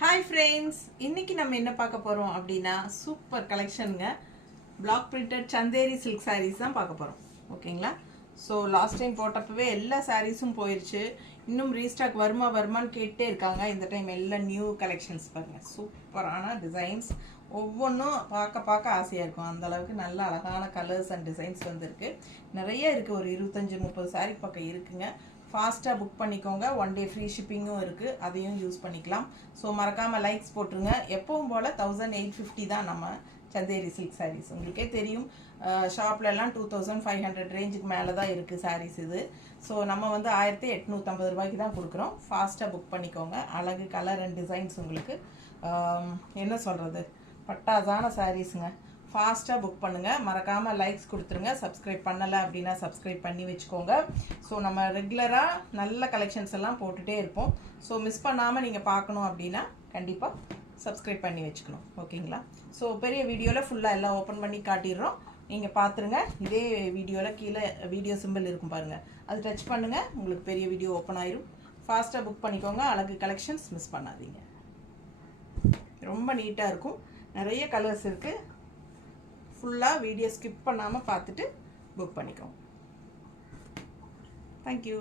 Hi friends, இன்னைக்கு நம்ம என்ன பார்க்க போறோம் அப்படினா சூப்பர் கலெக்ஷனுங்க. Black printed Chanderi silk sarees தான் பார்க்க போறோம். ஓகேங்களா? சோ லாஸ்ட் டைம் போட்டப்பவே எல்லா sareesம் போயிருச்சு. இன்னும் ரீஸ்டாக் வருமான்னு கேட்டே இருக்காங்க. இந்த டைம் எல்லாம் நியூ கலெக்ஷன்ஸ் பாருங்க. சூப்பரான டிசைன்ஸ். ஒவ்வொன்றும் பார்க்க ஆசையா இருக்கும். அந்த அளவுக்கு நல்ல அழகான கலர்ஸ் அண்ட் டிசைன்ஸ் வந்திருக்கு. நிறைய இருக்கு. ஒரு 25-30 saree பக்கம் இருக்குங்க. ஃபாஸ்ட்டாக புக் பண்ணிக்கோங்க. 1 day ஃப்ரீ ஷிப்பிங்கும் இருக்குது, அதையும் யூஸ் பண்ணிக்கலாம். ஸோ மறக்காமல் லைக்ஸ் போட்டுருங்க. எப்பவும் போல் 1850 தான் நம்ம சந்தேரி சில்க் சாரீஸ். உங்களுக்கே தெரியும், ஷாப்லலாம் 2500 ரேஞ்சுக்கு மேலே தான் இருக்குது சாரீஸ் இது. ஸோ நம்ம வந்து 1850 ரூபாய்க்கு தான் கொடுக்குறோம். ஃபாஸ்ட்டாக புக் பண்ணிக்கோங்க. அழகு கலர் அண்ட் டிசைன்ஸ் உங்களுக்கு என்ன சொல்கிறது, பட்டாசான சாரீஸுங்க. ஃபாஸ்ட்டாக புக் பண்ணுங்கள். மறக்காமல் லைக்ஸ் கொடுத்துருங்க. சப்ஸ்கிரைப் பண்ணலை அப்படின்னா சப்ஸ்கிரைப் பண்ணி வச்சுக்கோங்க. ஸோ நம்ம ரெகுலராக நல்ல கலெக்ஷன்ஸ் எல்லாம் போட்டுகிட்டே இருப்போம். ஸோ மிஸ் பண்ணாமல் நீங்கள் பார்க்கணும் அப்படின்னா கண்டிப்பாக சப்ஸ்கிரைப் பண்ணி வச்சுக்கணும். ஓகேங்களா? ஸோ பெரிய வீடியோவில் ஃபுல்லாக எல்லாம் ஓப்பன் பண்ணி காட்டிடுறோம். நீங்கள் பார்த்துருங்க. இதே வீடியோவில் கீழே வீடியோ சிம்பிள் இருக்கும் பாருங்கள், அது டச் பண்ணுங்கள், உங்களுக்கு பெரிய வீடியோ ஓப்பன் ஆயிரும். ஃபாஸ்ட்டாக புக் பண்ணிக்கோங்க. அழகு கலெக்ஷன்ஸ் மிஸ் பண்ணாதீங்க. ரொம்ப நீட்டாக இருக்கும். நிறைய கலர்ஸ் இருக்குது. ஃபுல்லாக வீடியோ ஸ்கிப் பண்ணாமல் பார்த்துட்டு புக் பண்ணிக்கோங்க. தேங்க்யூ.